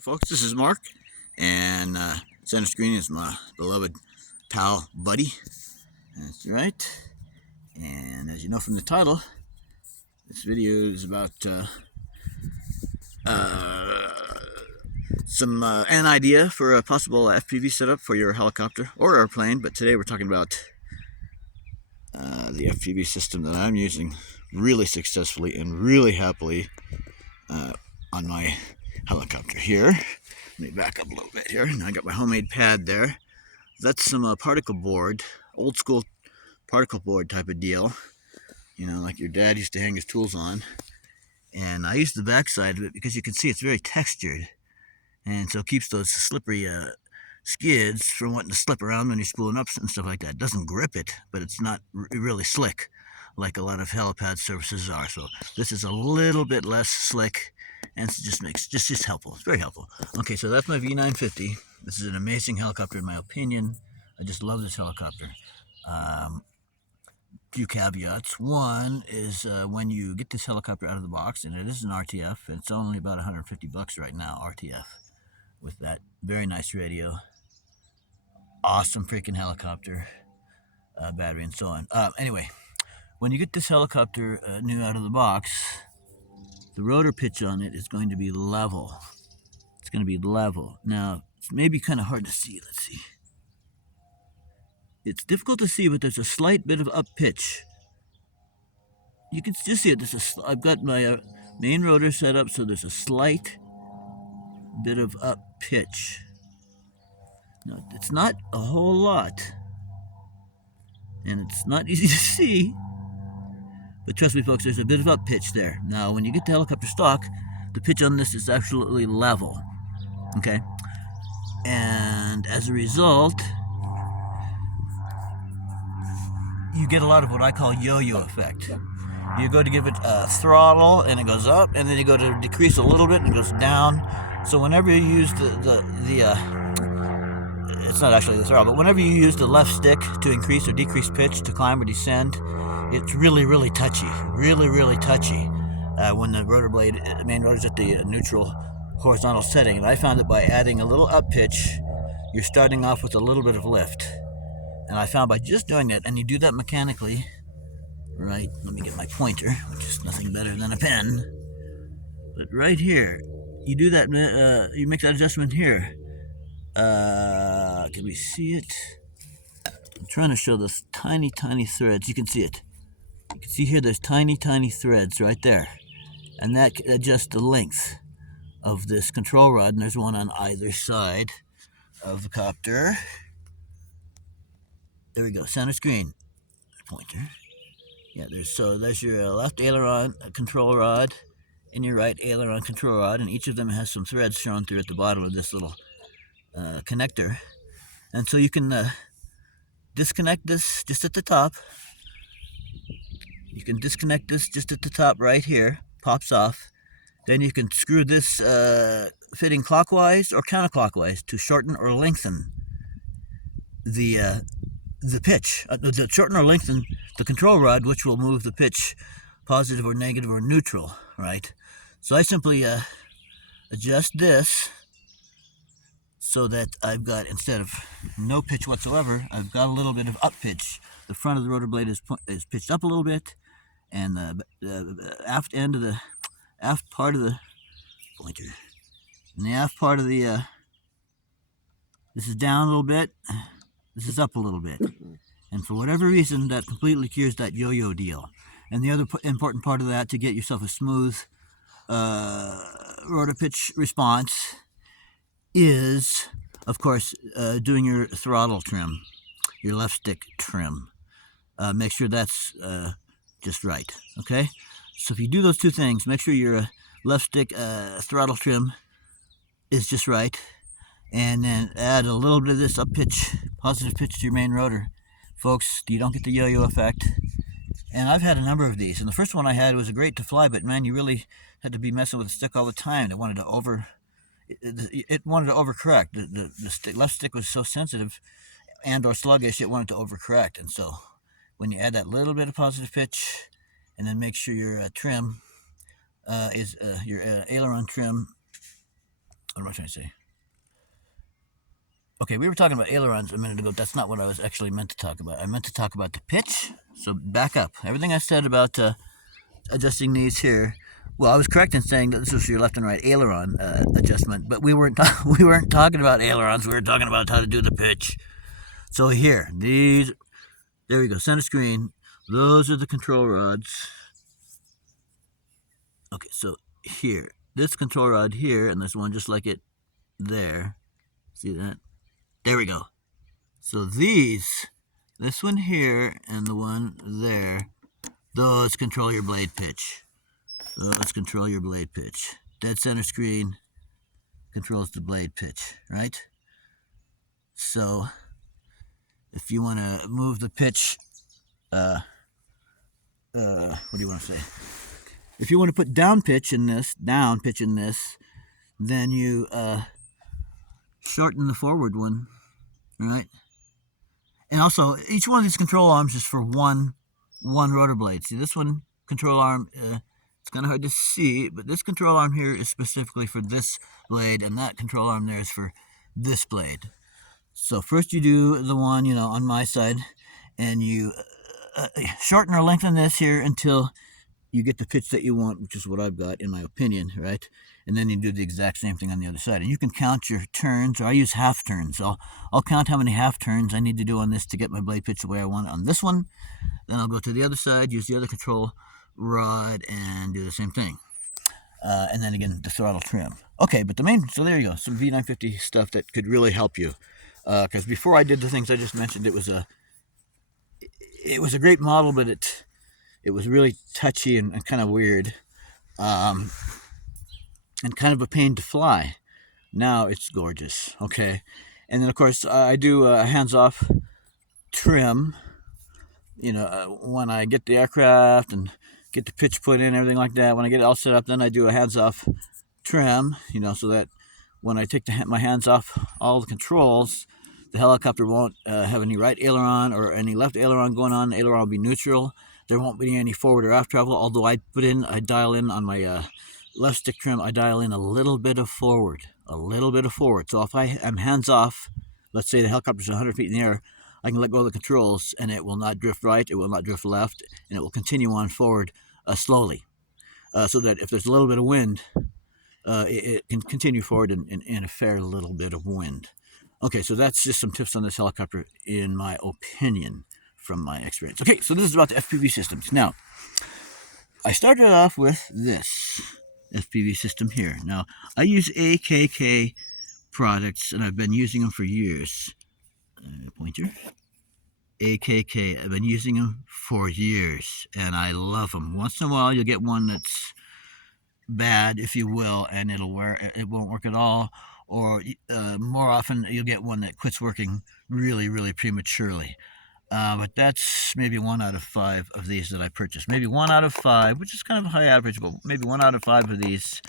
Folks, this is Mark, and center screen is my beloved pal Buddy. That's right. And as you know from the title, this video is about uh, an idea for a possible FPV setup for your helicopter or airplane. But today we're talking about the FPV system that I'm using really successfully and really happily on my helicopter here. Let me back up a little bit here. Now I got my homemade pad there. That's some particle board, old school particle board type of deal, like your dad used to hang his tools on. And I use the backside of it because you can see it's very textured, and so it keeps those slippery skids from wanting to slip around when you're spooling up and stuff like that. It doesn't grip it, but it's not really slick like a lot of helipad surfaces are. So this is a little bit less slick, and it just helpful. It's very helpful. Okay, so that's my V950. This is an amazing helicopter in my opinion. I just love this helicopter. Few caveats. One is when you get this helicopter out of the box, and it is an RTF, it's only about $150 right now, RTF, with that very nice radio, awesome freaking helicopter, battery, and so on. Anyway, when you get this helicopter new out of the box, the rotor pitch on it is going to be level. It's going to be level. Now, it's maybe kind of hard to see. Let's see. It's difficult to see, but there's a slight bit of up pitch. You can just see it. I've got my main rotor set up, so there's a slight bit of up pitch. Now, it's not a whole lot, and it's not easy to see, but trust me, folks, there's a bit of up pitch there. Now, when you get the helicopter stock, the pitch on this is absolutely level, okay? And as a result, you get a lot of what I call yo-yo effect. You go to give it a throttle, and it goes up, and then you go to decrease a little bit, and it goes down. So whenever you use it's not actually the throttle, but whenever you use the left stick to increase or decrease pitch, to climb or descend, it's really, really touchy. Really, really touchy when the rotor blade, main rotor's at the neutral horizontal setting. And I found that by adding a little up pitch, you're starting off with a little bit of lift. And I found by just doing that, and you do that mechanically, right? Let me get my pointer, which is nothing better than a pen. But right here, you do that, you make that adjustment here. Can we see it? I'm trying to show those tiny, tiny threads. You can see it. You can see here there's tiny, tiny threads right there. And that adjusts the length of this control rod, and there's one on either side of the copter. There we go, center screen. Pointer. Yeah, there's your left aileron control rod and your right aileron control rod, and each of them has some threads shown through at the bottom of this little connector. And so you can disconnect this just at the top. You can disconnect this just at the top right here, pops off. Then you can screw this fitting clockwise or counterclockwise to shorten or lengthen the pitch. Shorten or lengthen the control rod, which will move the pitch positive or negative or neutral, right? So I simply adjust this so that I've got, instead of no pitch whatsoever, I've got a little bit of up pitch. The front of the rotor blade is pitched up a little bit, and the aft end of the aft part of the pointer, and the aft part of the this is down a little bit, this is up a little bit, and for whatever reason that completely cures that yo-yo deal. And the other important part of that, to get yourself a smooth rotor pitch response, is, of course, doing your throttle trim, your left stick trim. Make sure that's just right, okay? So if you do those two things, make sure your left stick throttle trim is just right, and then add a little bit of this up pitch, positive pitch to your main rotor. Folks, you don't get the yo-yo effect. And I've had a number of these, and the first one I had was a great to fly, but man, you really had to be messing with the stick all the time. It wanted to overcorrect. The left stick was so sensitive and or sluggish, it wanted to overcorrect. And so when you add that little bit of positive pitch, and then make sure your trim is your aileron trim What am I trying to say? Okay, we were talking about ailerons a minute ago. That's not what I was actually meant to talk about. I meant to talk about the pitch. So back up. Everything I said about adjusting these here. Well, I was correct in saying that this was your left and right aileron adjustment, but we weren't we weren't talking about ailerons. We were talking about how to do the pitch. So here, these. There we go. Center screen. Those are the control rods. Okay, so here, this control rod here, and there's one just like it there. See that? There we go. So these, this one here and the one there, those control your blade pitch. Those control your blade pitch. Dead center screen controls the blade pitch, right? So if you want to move the pitch, what do you want to say? If you want to put down pitch in this, then you shorten the forward one, right? And also, each one of these control arms is for one rotor blade. See, this one control arm, it's kind of hard to see, but this control arm here is specifically for this blade, and that control arm there is for this blade. So first you do the one, on my side, and you shorten or lengthen this here until you get the pitch that you want, which is what I've got, in my opinion, right? And then you do the exact same thing on the other side. And you can count your turns, or I use half turns. So I'll count how many half turns I need to do on this to get my blade pitch the way I want it on this one. Then I'll go to the other side, use the other control rod, and do the same thing. And then again, the throttle trim. Okay, but so there you go, some V950 stuff that could really help you. Because before I did the things I just mentioned, it was a great model, but it was really touchy and kind of weird, and kind of a pain to fly. Now it's gorgeous, okay? And then, of course, I do a hands-off trim, when I get the aircraft and get the pitch put in, everything like that. When I get it all set up, then I do a hands-off trim, so that when I take my hands off all the controls, the helicopter won't have any right aileron or any left aileron going on. The aileron will be neutral. There won't be any forward or aft travel, although I dial in on my left stick trim, I dial in a little bit of forward. So if I am hands off, let's say the helicopter's 100 feet in the air, I can let go of the controls and it will not drift right, it will not drift left, and it will continue on forward slowly. So that if there's a little bit of wind, it can continue forward in a fair little bit of wind. Okay, so that's just some tips on this helicopter, in my opinion, from my experience. Okay, so this is about the FPV systems. Now, I started off with this FPV system here. Now, I use AKK products, and I've been using them for years. Pointer. AKK. I've been using them for years, and I love them. Once in a while, you'll get one that's bad, if you will, and it won't work at all. Or more often, you'll get one that quits working really, really prematurely. But that's maybe 1 out of 5 of these that I purchased. Maybe 1 out of 5, which is kind of a high average, but maybe 1 out of 5 of these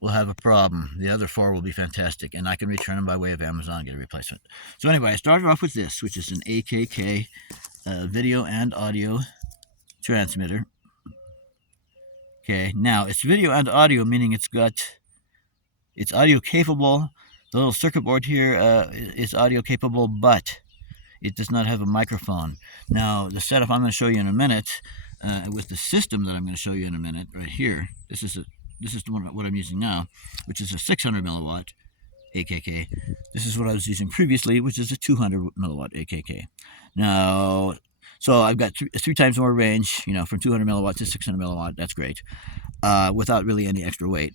will have a problem. The other 4 will be fantastic, and I can return them by way of Amazon and get a replacement. So anyway, I started off with this, which is an AKK video and audio transmitter. Okay, now it's video and audio, meaning it's audio capable. The little circuit board here is audio capable, but it does not have a microphone. Now, the setup I'm going to show you in a minute, with the system that I'm going to show you in a minute, right here. This is the one what I'm using now, which is a 600 milliwatt AKK. This is what I was using previously, which is a 200 milliwatt AKK. Now, so I've got three times more range, from 200 milliwatt to 600 milliwatt. That's great, without really any extra weight.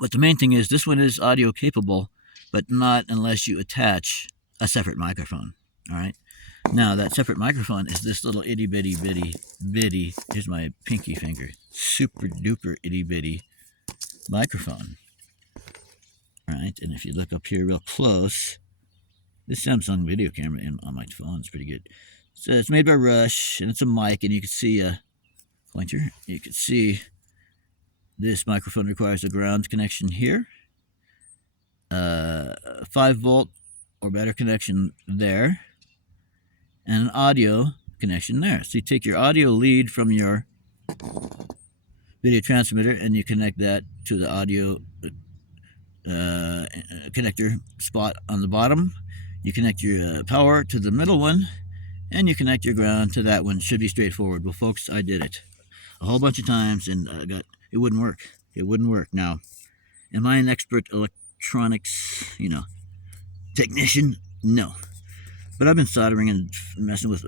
But the main thing is, this one is audio capable, but not unless you attach a separate microphone. All right. Now, that separate microphone is this little itty bitty, here's my pinky finger, super duper itty bitty microphone. All right. And if you look up here real close, this Samsung video camera on my phone is pretty good. So it's made by Rush, and it's a mic, and you can see a pointer. You can see this microphone requires a ground connection here, 5-volt or better connection there, and an audio connection there. So you take your audio lead from your video transmitter and you connect that to the audio connector spot on the bottom. You connect your power to the middle one, and you connect your ground to that one. Should be straightforward. Well, folks, I did it a whole bunch of times, and it wouldn't work. It wouldn't work. Now, am I an expert electronics, technician? No. But I've been soldering and messing with,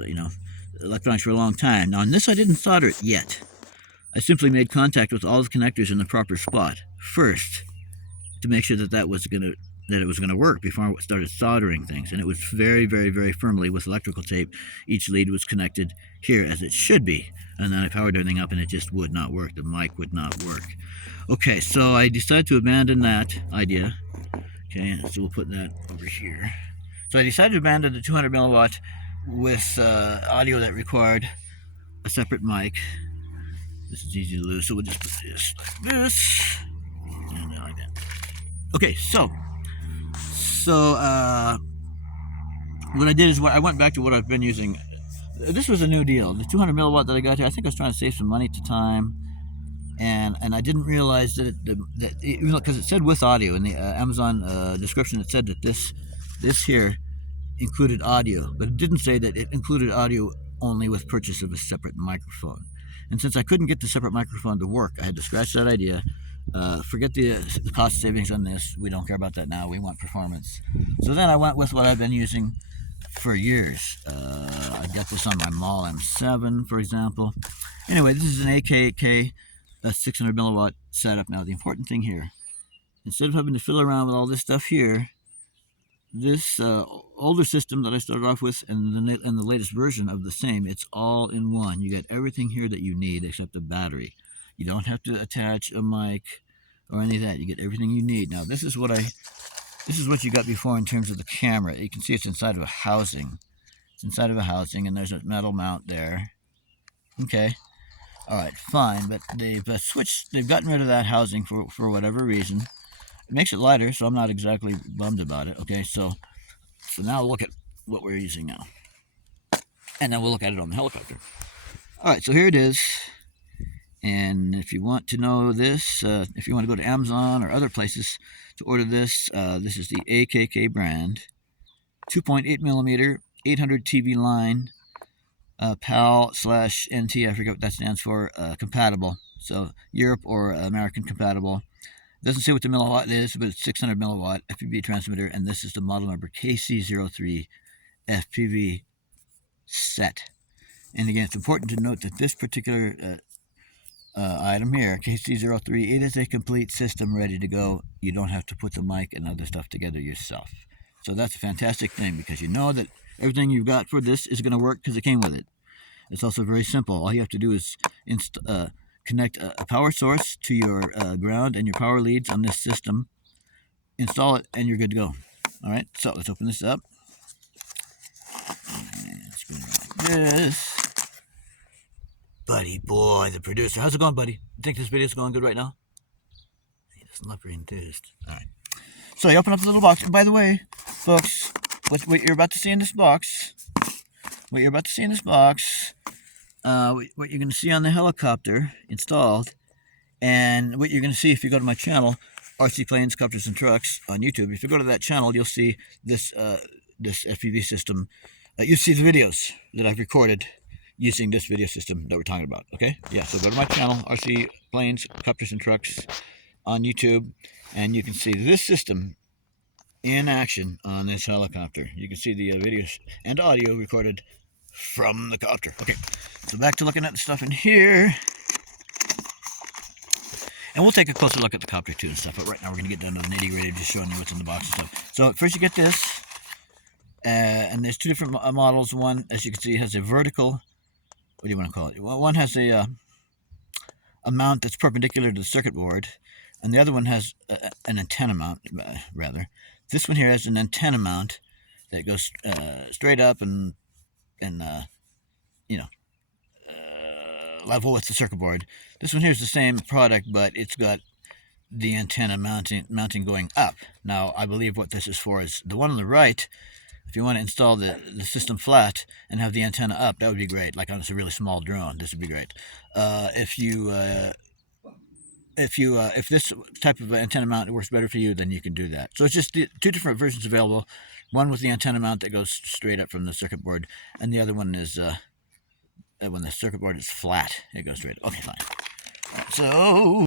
electronics for a long time. Now, on this, I didn't solder it yet. I simply made contact with all the connectors in the proper spot first to make sure that it was gonna work before I started soldering things. And it was very, very, very firmly with electrical tape. Each lead was connected here as it should be. And then I powered everything up, and it just would not work. The mic would not work. Okay, so I decided to abandon that idea. Okay, so we'll put that over here. So I decided to abandon the 200 milliwatt with audio that required a separate mic. This is easy to lose, so we'll just put this like this, and like that. Okay, so what I did is I went back to what I've been using. This was a new deal. The 200 milliwatt that I got here, I think I was trying to save some money at the time, and I didn't realize that even because it said with audio in the Amazon description, it said that this here included audio, but it didn't say that it included audio only with purchase of a separate microphone. And since I couldn't get the separate microphone to work, I had to scratch that idea. Forget the cost savings on this. We don't care about that now. We want performance. So then I went with what I've been using for years. I got this on my Mall M7, for example. Anyway, this is an AKK 600 milliwatt setup. Now, the important thing here, instead of having to fiddle around with all this stuff here, this older system that I started off with and the latest version of the same, it's all in one. You get everything here that you need except the battery. You don't have to attach a mic or any of that. You get everything you need. Now, this is what you got before in terms of the camera. You can see it's inside of a housing. It's inside of a housing, and there's a metal mount there. Okay. All right, fine. But they've gotten rid of that housing for whatever reason. It makes it lighter, so I'm not exactly bummed about it. Okay, so now look at what we're using now. And then we'll look at it on the helicopter. All right, so here it is. And if you want to know this, if you want to go to Amazon or other places to order this, this is the AKK brand. 2.8 millimeter, 800 TV line, PAL/NT, I forget what that stands for, compatible. So Europe or American compatible. Doesn't say what the milliwatt is, but it's 600 milliwatt FPV transmitter, and this is the model number KC03 FPV set. And again, it's important to note that this particular item here, KC03, it is a complete system ready to go. You don't have to put the mic and other stuff together yourself. So that's a fantastic thing, because you know that everything you've got for this is going to work because it came with it. It's also very simple. All you have to do is connect a power source to your ground and your power leads on this system, install it, and you're good to go. All right, so let's open this up. And spin it like this. Buddy boy, the producer. How's it going, buddy? You think this video's going good right now? He doesn't look very enthused. All right. So you open up the little box. And by the way, folks, what you're about to see in this box, what you're going to see on the helicopter installed, and what you're going to see if you go to my channel, RC Planes, Copters, and Trucks on YouTube. If you go to that channel, you'll see this FPV system. You'll see the videos that I've recorded using this video system that we're talking about. Okay? Yeah, so go to my channel, RC Planes, Copters, and Trucks on YouTube, and you can see this system in action on this helicopter. You can see the videos and audio recorded from the copter. Okay, so back to looking at the stuff in here. And we'll take a closer look at the copter too and stuff, but right now we're going to get down to the nitty-gritty, just showing you what's in the box and stuff. So first you get this, and there's two different models. One, as you can see, has a vertical, what do you want to call it? Well, one has a mount that's perpendicular to the circuit board, and the other one has an antenna mount, rather. This one here has an antenna mount that goes straight up and level with the circuit board. This one here is the same product, but it's got the antenna mounting going up. Now, I believe what this is for is the one on the right. If you want to install the system flat and have the antenna up, that would be great. Like on a really small drone, this would be great. If you if this type of antenna mount works better for you, then you can do that. So it's just two different versions available. One with the antenna mount that goes straight up from the circuit board, and the other one is when the circuit board is flat, it goes straight. Okay, fine. All right, so